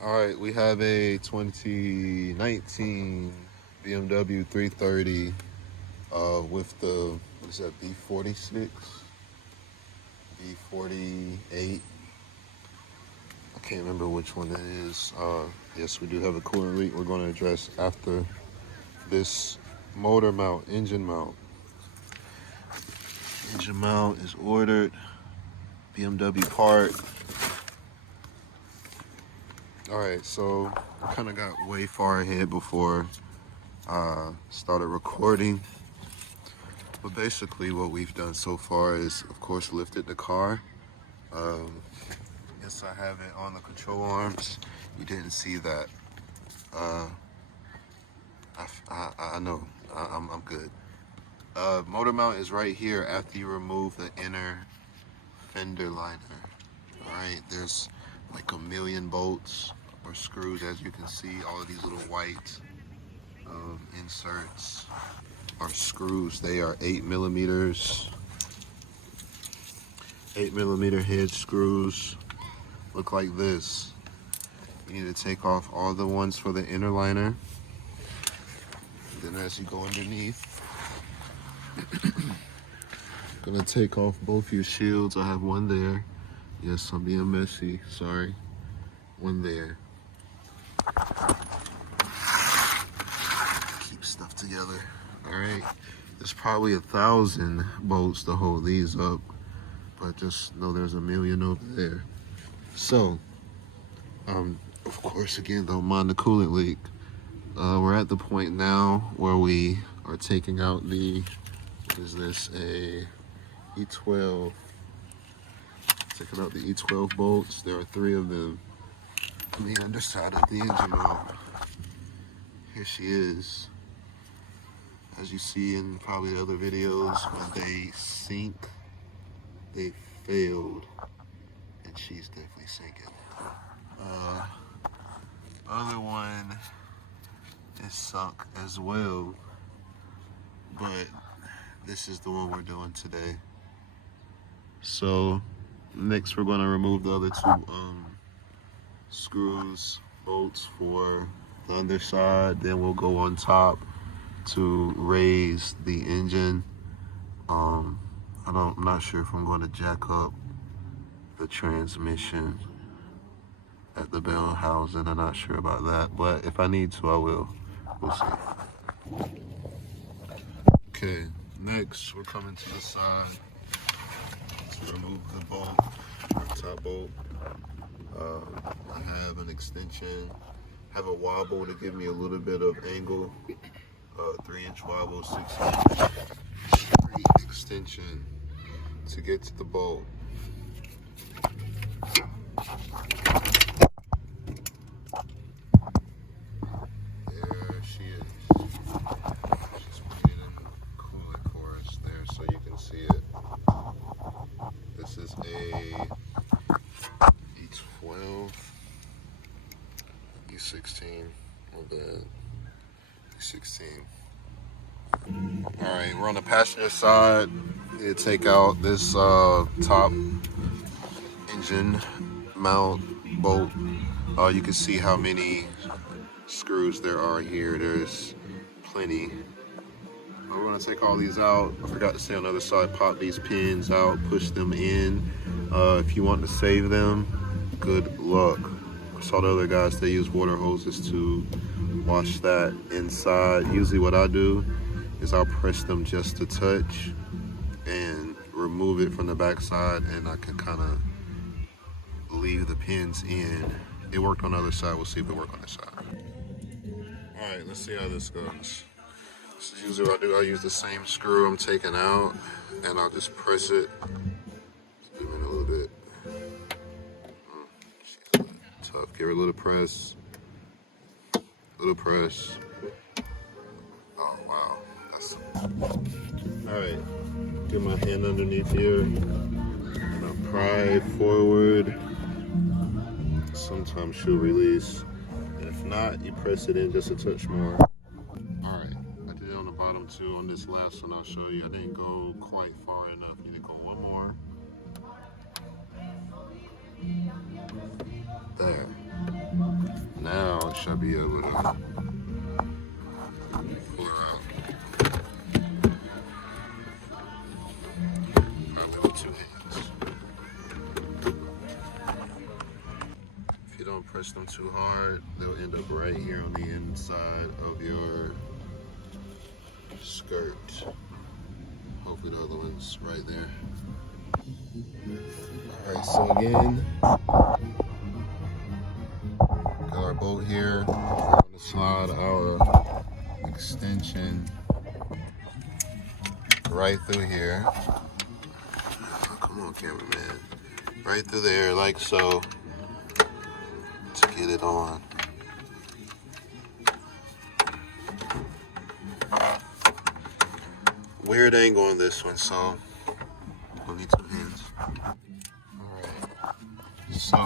All right, we have a 2019 BMW 330 with the, what is that, B46? B48? I can't remember which one that is. Yes, we do have a coolant leak we're going to address after this motor mount, engine mount. Engine mount is ordered, BMW part. All right, so I kind of got way far ahead before I started recording. But basically what we've done so far is, of course, lifted the car. Yes, I have it on the control arms. You didn't see that. I know, I'm good. Motor mount is right here after you remove the inner fender liner. All right, there's like a million bolts or screws, as you can see. All of these little white inserts are screws. They are 8 millimeters, 8mm head screws. Look like this. You need to take off all the ones for the inner liner. Then as you go underneath, gonna take off both your shields. I have one there. Yes, I'm being messy, sorry. One there. Keep stuff together. All right, there's probably 1,000 bolts to hold these up, but just know there's a million over there. So, of course, again, don't mind the coolant leak. We're at the point now where we are taking out the, what is this, a E12. Taking out the E12 bolts. There are 3 of them on the underside of the engine mount. Here she is. As you see in probably other videos, when they sink, they failed, and she's definitely sinking. Other one is sunk as well, but this is the one we're doing today. So next we're going to remove the other 2 screws, bolts for the underside. Then we'll go on top to raise the engine. I'm not sure if I'm going to jack up the transmission at the bell housing. I'm not sure about that, but if I need to, I will. We'll see. Okay, next we're coming to the side to remove the bolt, or top bolt. I have an extension, have a wobble to give me a little bit of angle, 3-inch wobble, 6-inch straight extension to get to the bolt. There she is. She's putting in coolant for us there so you can see it. This is a E12, E16, or the E16. All right, we're on the passenger side. You take out this top engine mount bolt. You can see how many screws there are here. There's plenty. We're gonna take all these out. I forgot to say on the other side, pop these pins out, push them in. If you want to save them, good luck. I saw the other guys, they use water hoses to wash that inside. Usually what I do is I'll press them just a touch and remove it from the back side, and I can kind of leave the pins in. It worked on the other side. We'll see if it works on this side. All right, let's see how this goes. This is usually what I do. I use the same screw I'm taking out, and I'll just press it. Zoom in a little bit. She's tough. Give her a little press. Little press. Oh wow, that's. All right. Get my hand underneath here, and I'll pry forward. Sometimes she'll release, and if not, you press it in just a touch more. All right. I did it on the bottom too. On this last one, I'll show you. I didn't go quite far enough. You need to go one more. There. should I be able to pull her out. Probably with 2 hands. If you don't press them too hard, they'll end up right here on the inside of your skirt. Hopefully the other one's right there. Alright, so again, got our bolt here. We're going to slide our extension right through here. Oh, come on, cameraman. Right through there, like so, to get it on. Weird angle on this one, so we'll need 2 hands. Alright, so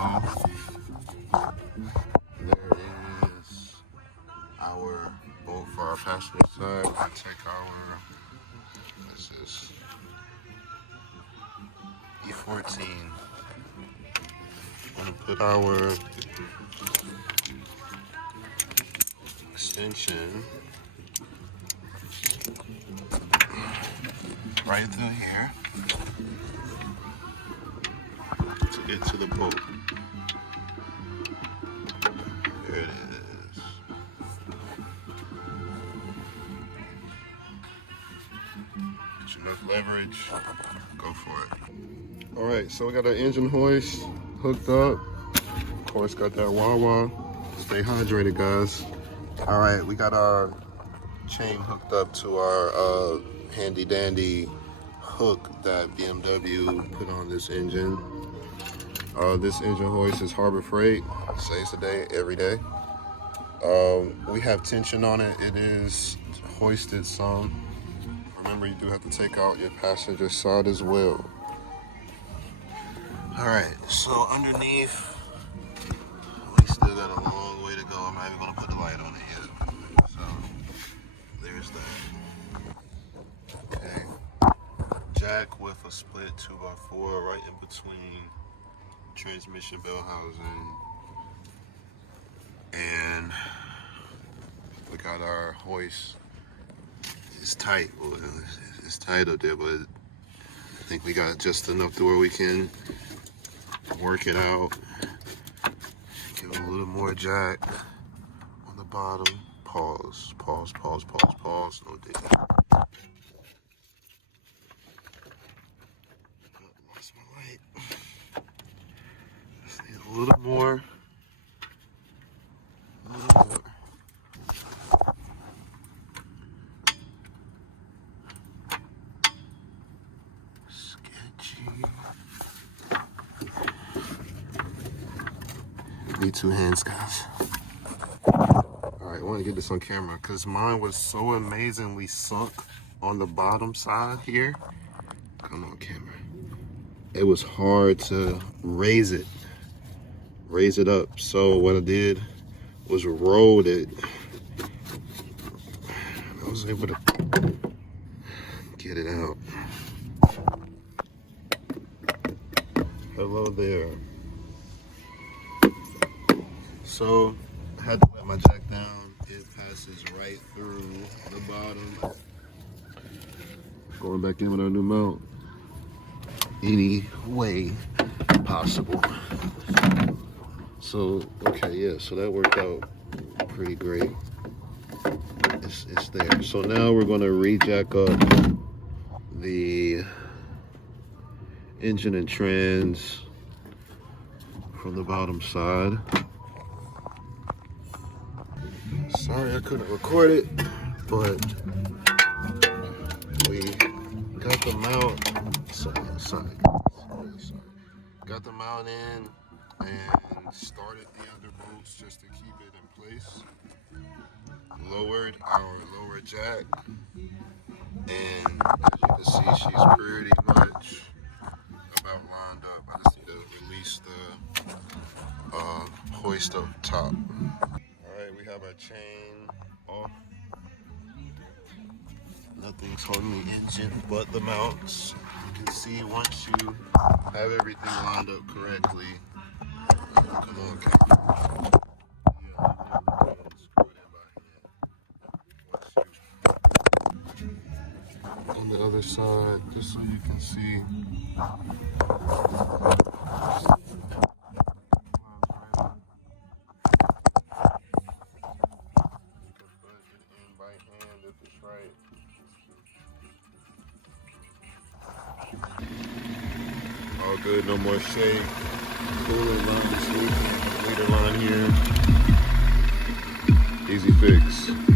there is our bolt for our passenger side. We'll take our, what's this? E14. I'm gonna put our extension right through here to get to the bolt. There it is. Get enough leverage, go for it. All right, so we got our engine hoist hooked up. Of course, got that wah-wah. Stay hydrated, guys. All right, we got our chain hooked up to our handy dandy hook that BMW put on this engine. This engine hoist is Harbor Freight, saves the day every day. We have tension on it. It is hoisted some. Remember, you do have to take out your passenger side as well. All right, so underneath, we still got a long way to go. I'm not even gonna put the light on it yet. So there's that. Okay, jack with a split 2x4 right in between transmission bell housing, and we got our hoist. It's tight. Well, it's tight up there, but I think we got just enough to where we can work it out. Give it a little more jack on the bottom. Pause, pause, pause, pause, pause. No digging. Lost my light. Just need a little more. A little more. Need 2 hands, guys. All right, I want to get this on camera because mine was so amazingly sunk on the bottom side here. Come on, camera. It was hard to raise it up. So what I did was rolled it. I was able to get it out. Hello there. So I had to let my jack down. It passes right through the bottom. Going back in with our new mount. Any way possible. So, okay, yeah, so that worked out pretty great. It's there. So now we're gonna re-jack up the engine and trans from the bottom side. Sorry I couldn't record it, but we got the mount. Sorry. Got the mount in and started the underbolts just to keep it in place. Lowered our lower jack, and as you can see, she's pretty much about lined up. I just need to release the hoist up top. Alright, we have our chain off. Nothing's holding the engine but the mounts. You can see once you have everything lined up correctly. Come on, yeah. other side, just so you can see. All good, no more shake. Cooler line this weekend, leader line here. Easy fix.